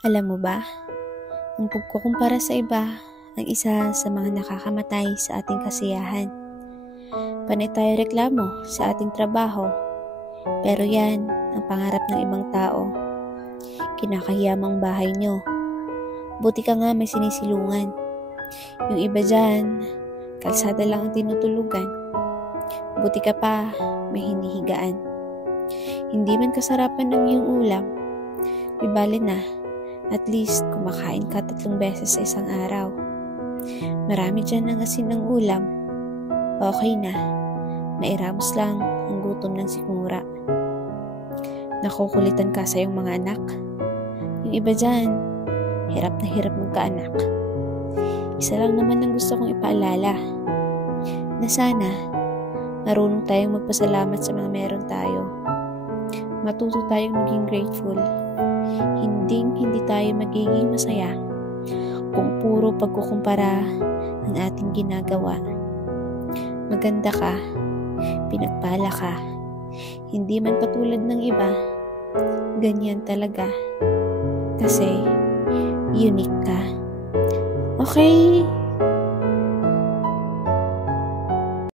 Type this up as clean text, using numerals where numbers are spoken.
Alam mo ba, ang pagkukumpara sa iba ang isa sa mga nakakamatay sa ating kasiyahan. Panay tayo reklamo sa ating trabaho, pero yan ang pangarap ng ibang tao. Kinakahiyamang bahay nyo. Buti ka nga may sinisilungan. Yung iba dyan, kalsada lang ang tinutulugan. Buti ka pa, may hinihigaan. Hindi man kasarapan ng iyong ulam, bibali na. At least, kumakain ka 3 beses sa isang araw. Marami dyan ng asin ng ulam. Okay na. Mairamos lang ang gutom ng sikmura. Nakukulitan ka sa iyong mga anak. Yung iba dyan, hirap na hirap magkaanak. Isa lang naman ang gusto kong ipaalala. Na sana, marunong tayong magpasalamat sa mga meron tayo. Matuto tayong maging grateful. Hindi tayo magiging masaya kung puro pagkukumpara ang ating ginagawa. Maganda ka, pinagpala ka, hindi man katulad ng iba, ganyan talaga. Kasi unique ka. Okay?